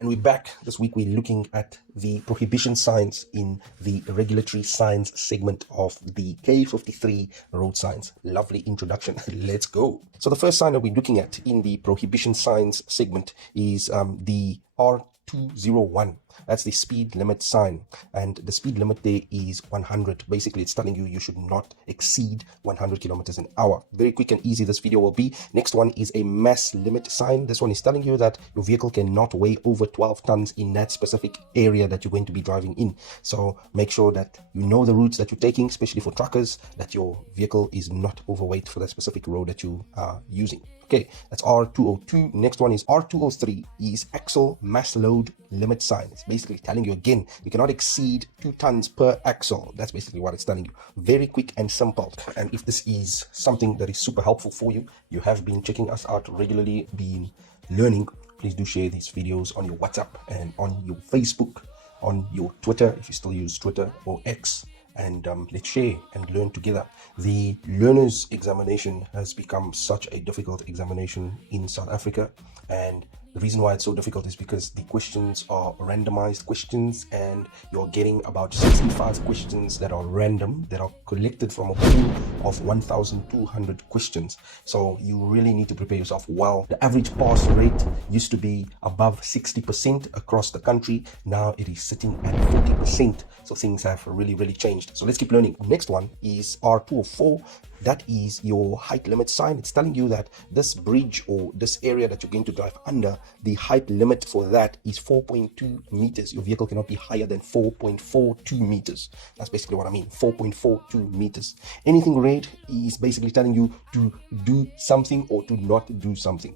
And we're back. This week we're looking at the prohibition signs in the regulatory signs segment of the K53 road signs. Lovely introduction. Let's go. So the first sign that we're looking at in the prohibition signs segment is the R201. That's the speed limit sign, and the speed limit there is 100. Basically, it's telling you you should not exceed 100 kilometers an hour. Very quick and easy this video will be. Next one is a mass limit sign. This one is telling you that your vehicle cannot weigh over 12 tons in that specific area that you're going to be driving in. So make sure that you know the routes that you're taking, especially for truckers, that your vehicle is not overweight for that specific road that you are using. Okay, that's R202. Next one is R203, is axle mass load limit sign. It's basically telling you again, you cannot exceed 2 tons per axle. That's basically what it's telling you. Very quick and simple. And if this is something that is super helpful for you, you have been checking us out regularly, been learning, please do share these videos on your WhatsApp and on your Facebook, on your Twitter, if you still use Twitter or X. And let's share and learn together. The learner's examination has become such a difficult examination in South Africa, and the reason why it's so difficult is because the questions are randomized questions, and you're getting about 65 questions that are random, that are collected from a pool of 1,200 questions. So you really need to prepare yourself well. The average pass rate used to be above 60% across the country. Now it is sitting at 40%. So things have really changed. So let's keep learning. Next one is R204. That is your height limit sign. It's telling you that this bridge or this area that you're going to drive under, the height limit for that is 4.2 meters. Your vehicle cannot be higher than 4.42 meters. That's basically what I mean, 4.42 meters. Anything red is basically telling you to do something or to not do something.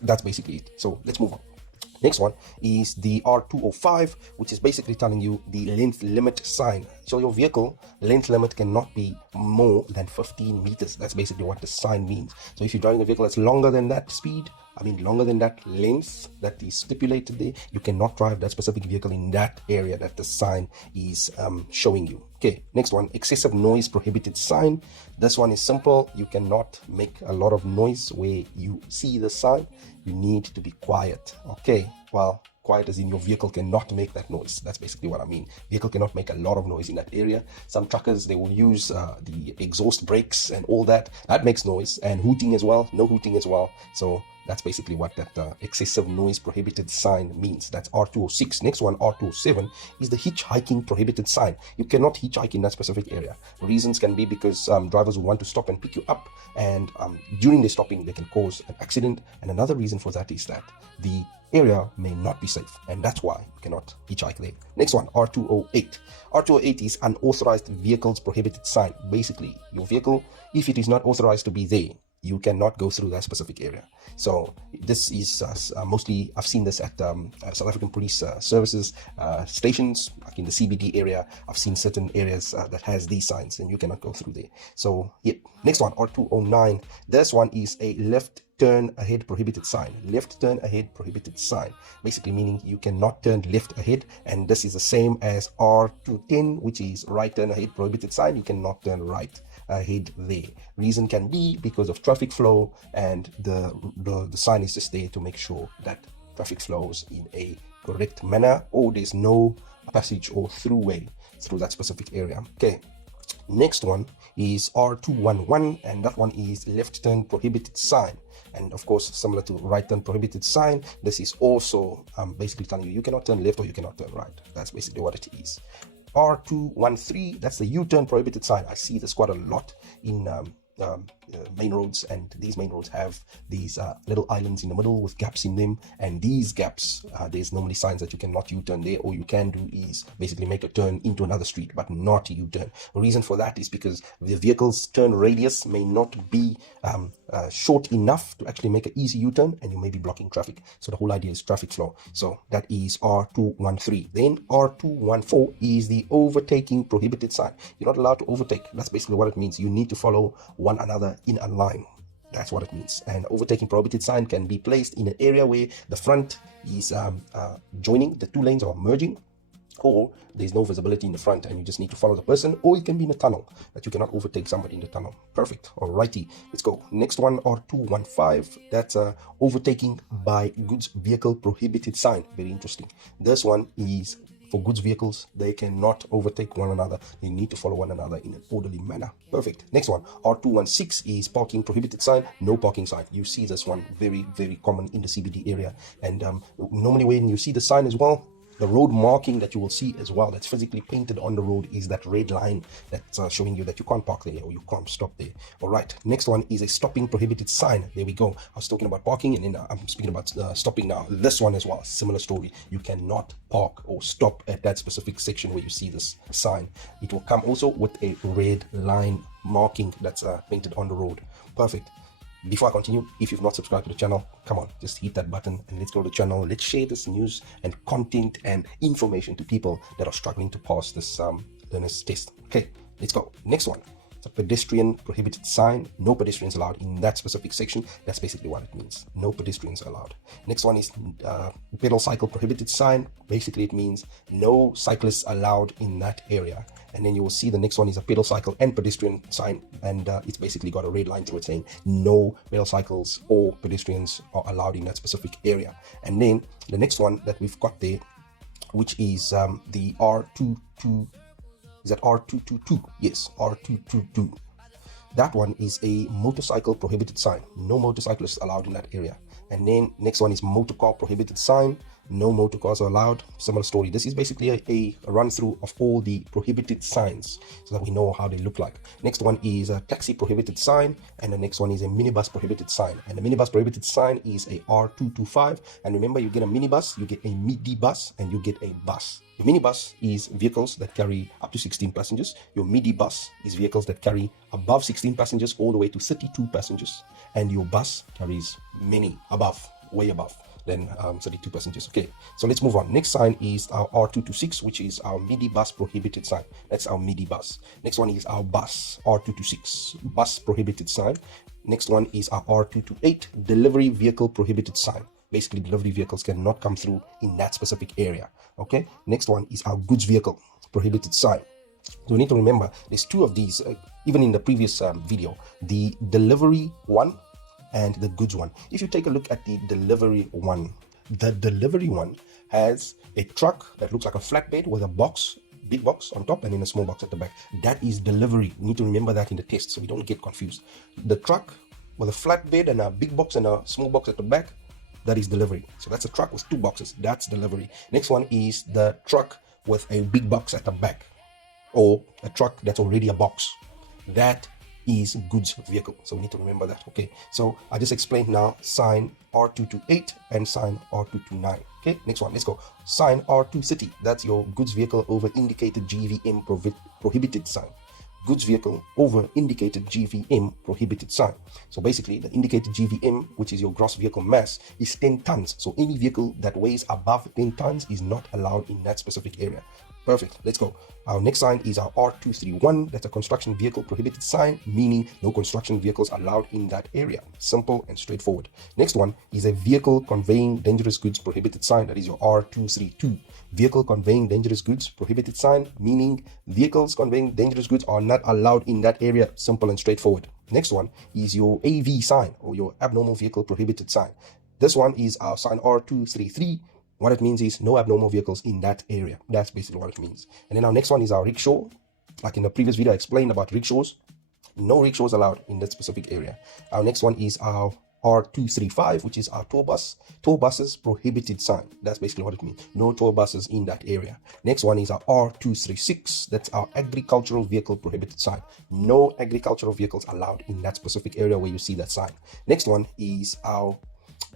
That's basically it. So let's move on. Next one is the R205, which is basically telling you the length limit sign. So your vehicle length limit cannot be more than 15 meters. That's basically what the sign means. So if you're driving a vehicle that's longer than that speed, longer than that length that is stipulated there, you cannot drive that specific vehicle in that area that the sign is showing you. Okay, next one, excessive noise prohibited sign. This one is simple. You cannot make a lot of noise where you see the sign. You need to be quiet. Okay, well, quiet as in your vehicle cannot make that noise. That's basically what I mean. Vehicle cannot make a lot of noise in that area. Some truckers, they will use the exhaust brakes and all that. That makes noise, and hooting as well. No hooting as well. So that's basically what that excessive noise prohibited sign means. That's R206. Next one, R207, is the hitchhiking prohibited sign. You cannot hitchhike in that specific area. Reasons can be because drivers will want to stop and pick you up, and during the stopping, they can cause an accident. And another reason for that is that the area may not be safe, and that's why you cannot hitchhike there. Next one, R208. R208 is unauthorized vehicles prohibited sign. Basically, your vehicle, if it is not authorized to be there, you cannot go through that specific area. So this is mostly, I've seen this at South African police services stations, like in the CBD area. I've seen certain areas that has these signs, and you cannot go through there. So yeah. Next one, R209. This one is a left turn ahead prohibited sign. Left turn ahead prohibited sign, basically meaning you cannot turn left ahead, and this is the same as R210, which is right turn ahead prohibited sign. You cannot turn right ahead there. Reason can be because of traffic flow, and the sign is just there to make sure that traffic flows in a correct manner, or there's no passage or throughway through that specific area. Okay, next one is R211, and that one is left turn prohibited sign. And of course, similar to right turn prohibited sign, this is also basically telling you cannot turn left or you cannot turn right. That's basically what it is. R213, that's the U-turn prohibited sign. I see this quite a lot in main roads, and these main roads have these little islands in the middle with gaps in them, and these gaps, there's normally signs that you cannot U-turn there. All you can do is basically make a turn into another street, but not U-turn. The reason for that is because the vehicle's turn radius may not be short enough to actually make an easy U-turn, and you may be blocking traffic. So the whole idea is traffic flow. So that is R213. Then R214 is the overtaking prohibited sign. You're not allowed to overtake. That's basically what it means. You need to follow one another in a line. That's what it means. And overtaking prohibited sign can be placed in an area where the front is joining, the two lanes are merging, or there's no visibility in the front and you just need to follow the person, or it can be in a tunnel that you cannot overtake somebody in the tunnel. Perfect. Alrighty, let's go. Next one, R215. That's overtaking by goods vehicle prohibited sign. Very interesting. This one is for goods vehicles. They cannot overtake one another. They need to follow one another in an orderly manner. Perfect. Next one, R216 is parking prohibited sign, no parking sign. You see this one very, very common in the CBD area. And normally when you see the sign as well, the road marking that you will see as well, that's physically painted on the road, is that red line that's showing you that you can't park there or you can't stop there. All right, next one is a stopping prohibited sign. There we go. I was talking about parking, and then I'm speaking about stopping now. This one as well, similar story. You cannot park or stop at that specific section where you see this sign. It will come also with a red line marking that's painted on the road. Perfect. Before I continue, if you've not subscribed to the channel, come on, just hit that button and let's go to the channel. Let's share this news and content and information to people that are struggling to pass this learner's test. Okay, let's go. Next one. It's a pedestrian prohibited sign. No pedestrians allowed in that specific section. That's basically what it means. No pedestrians allowed. Next one is pedal cycle prohibited sign. Basically, it means no cyclists allowed in that area. And then you will see the next one is a pedal cycle and pedestrian sign, and it's basically got a red line through it saying no pedal cycles or pedestrians are allowed in that specific area. And then the next one that we've got there, which is the R22, is that R222? Yes, R222. That one is a motorcycle prohibited sign. No motorcyclists allowed in that area. And then next one is motor car prohibited sign. No motor cars are allowed. Similar story. This is basically a run through of all the prohibited signs so that we know how they look like. Next one is a taxi prohibited sign, and the next one is a minibus prohibited sign. And the minibus prohibited sign is a R225. And remember, you get a minibus, you get a midibus, and you get a bus. Your minibus is vehicles that carry up to 16 passengers. Your midibus is vehicles that carry above 16 passengers all the way to 32 passengers. And your bus carries many above, way above than 32 passengers. Okay, so let's move on. Next sign is our R226, which is our Midibus prohibited sign. That's our Midibus. Next one is our bus, R226, bus prohibited sign. Next one is our R228, delivery vehicle prohibited sign. Basically, delivery vehicles cannot come through in that specific area. Okay, next one is our goods vehicle prohibited sign. So we need to remember there's two of these, even in the previous video, the delivery one and the goods one. If you take a look at the delivery one, the delivery one has a truck that looks like a flatbed with a box, big box on top and then a small box at the back. That is delivery. We need to remember that in the test so we don't get confused. The truck with a flatbed and a big box and a small box at the back, that is delivery. So that's a truck with two boxes. That's delivery. Next one is the truck with a big box at the back, or a truck that's already a box. That is goods vehicle. So we need to remember that. Okay, so I just explained now sign R228 and sign R229. Okay, next one, let's go. Sign R230, that's your goods vehicle over indicated GVM prohibited sign. Goods vehicle over indicated GVM prohibited sign. So basically the indicated GVM, which is your gross vehicle mass, is 10 tons. So any vehicle that weighs above 10 tons is not allowed in that specific area. Perfect, let's go. Our next sign is our R231. That's a construction vehicle prohibited sign, meaning no construction vehicles allowed in that area. Simple and straightforward. Next one is a vehicle conveying dangerous goods prohibited sign. That is your R232. Vehicle conveying dangerous goods prohibited sign, meaning vehicles conveying dangerous goods are not allowed in that area. Simple and straightforward. Next one is your AV sign, or your abnormal vehicle prohibited sign. This one is our sign R233. What it means is no abnormal vehicles in that area. That's basically what it means. And then our next one is our rickshaw. Like in the previous video, I explained about rickshaws. No rickshaws allowed in that specific area. Our next one is our R235, which is our tour bus. Tour buses prohibited sign. That's basically what it means. No tour buses in that area. Next one is our R236. That's our agricultural vehicle prohibited sign. No agricultural vehicles allowed in that specific area where you see that sign. Next one is our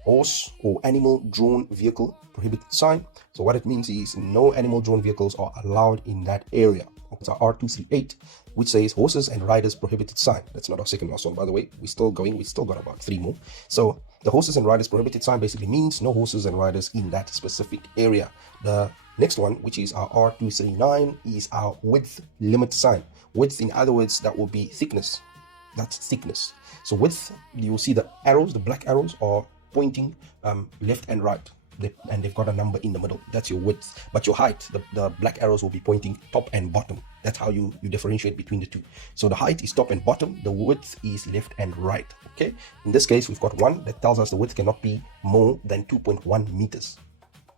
horse or animal drawn vehicle prohibited sign. So what it means is no animal drawn vehicles are allowed in that area. It's our R238, which says horses and riders prohibited sign. That's not our second last one, by the way. We're still going. We still got about 3 more. So the horses and riders prohibited sign basically means no horses and riders in that specific area. The next one, which is our R239, is our width limit sign. Width, in other words, that will be thickness. That's thickness. So width, you will see the arrows, the black arrows are pointing left and right. and they've got a number in the middle. That's your width. But your height, the black arrows will be pointing top and bottom. That's how you differentiate between the two. So the height is top and bottom, the width is left and right. Okay, in this case we've got 1 that tells us the width cannot be more than 2.1 meters.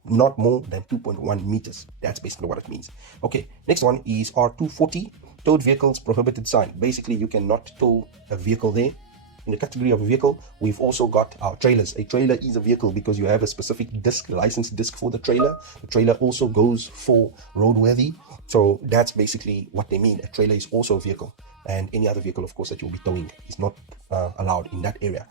Not more than 2.1 meters. That's basically what it means. Okay, next one is R240, towed vehicles prohibited sign. Basically, you cannot tow a vehicle there. In the category of a vehicle, we've also got our trailers. A trailer is a vehicle because you have a specific disc, licensed disc for the trailer. The trailer also goes for roadworthy. So that's basically what they mean. A trailer is also a vehicle, and any other vehicle, of course, that you'll be towing is not allowed in that area.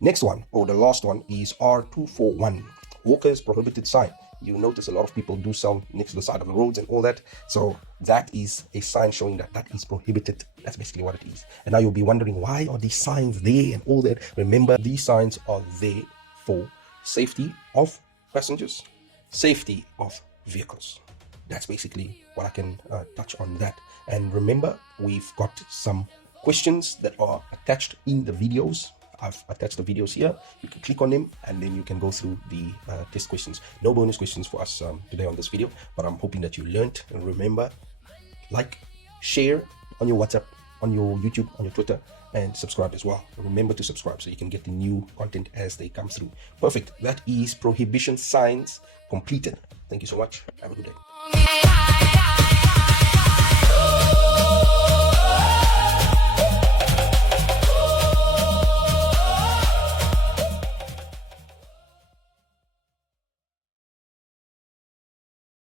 Next one, or the last one, is R241. Walkers prohibited sign. You notice a lot of people do sell next to the side of the roads and all that. So that is a sign showing that that is prohibited. That's basically what it is. And now you'll be wondering, why are these signs there and all that? Remember, these signs are there for safety of passengers, safety of vehicles. That's basically what I can touch on that. And remember, we've got some questions that are attached in the videos. I've attached the videos here. You can click on them and then you can go through the test questions. No bonus questions for us today on this video, but I'm hoping that you learned. And remember, like, share on your WhatsApp, on your YouTube, on your Twitter, and subscribe as well. Remember to subscribe so you can get the new content as they come through. Perfect. That is prohibition signs completed. Thank you so much. Have a good day.